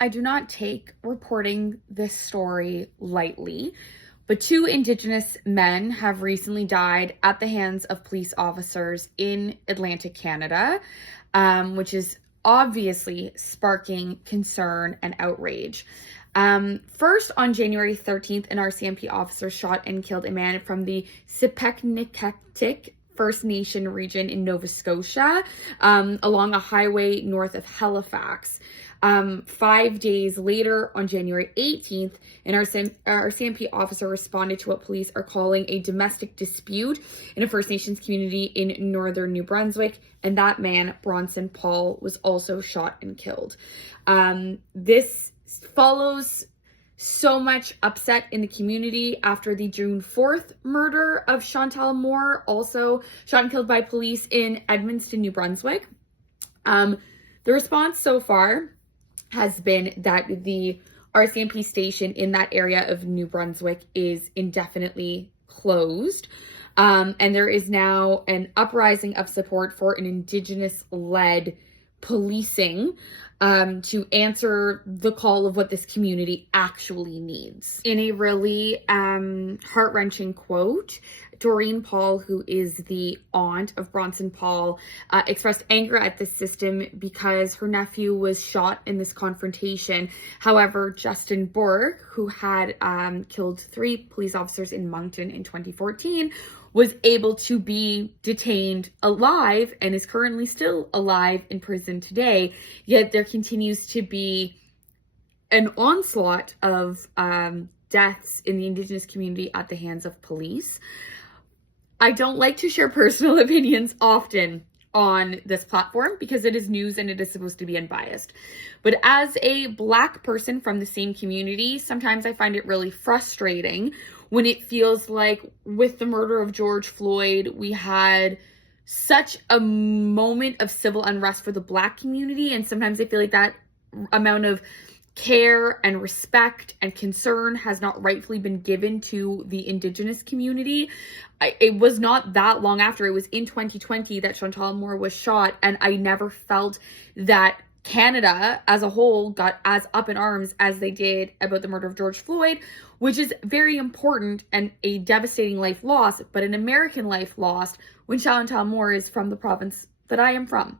I do not take reporting this story lightly, but two Indigenous men have recently died at the hands of police officers in Atlantic Canada, which is obviously sparking concern and outrage. First, on January 13th, an RCMP officer shot and killed a man from the Sipekne'katik First Nation region in Nova Scotia, along a highway north of Halifax. 5 days later, on January 18th, an RCMP officer responded to what police are calling a domestic dispute in a First Nations community in northern New Brunswick, and that man, Bronson Paul, was also shot and killed. This follows so much upset in the community after the June 4th murder of Chantal Moore, also shot and killed by police in Edmundston, New Brunswick. The response so far has been that the RCMP station in that area of New Brunswick is indefinitely closed. And there is now an uprising of support for an Indigenous-led policing to answer the call of what this community actually needs. In a really heart-wrenching quote, Doreen Paul, who is the aunt of Bronson Paul, expressed anger at the system because her nephew was shot in this confrontation. However, Justin Bork, who had killed 3 police officers in Moncton in 2014, was able to be detained alive and is currently still alive in prison today. Yet there continues to be an onslaught of deaths in the Indigenous community at the hands of police. I don't like to share personal opinions often on this platform because it is news and it is supposed to be unbiased. But as a Black person from the same community, sometimes I find it really frustrating when it feels like with the murder of George Floyd, we had such a moment of civil unrest for the Black community. And sometimes I feel like that amount of care and respect and concern has not rightfully been given to the Indigenous community. It was not that long after, it was in 2020 that Chantal Moore was shot, and I never felt that Canada as a whole got as up in arms as they did about the murder of George Floyd, which is very important and a devastating life loss, but an American life lost when Chantal Moore is from the province that I am from.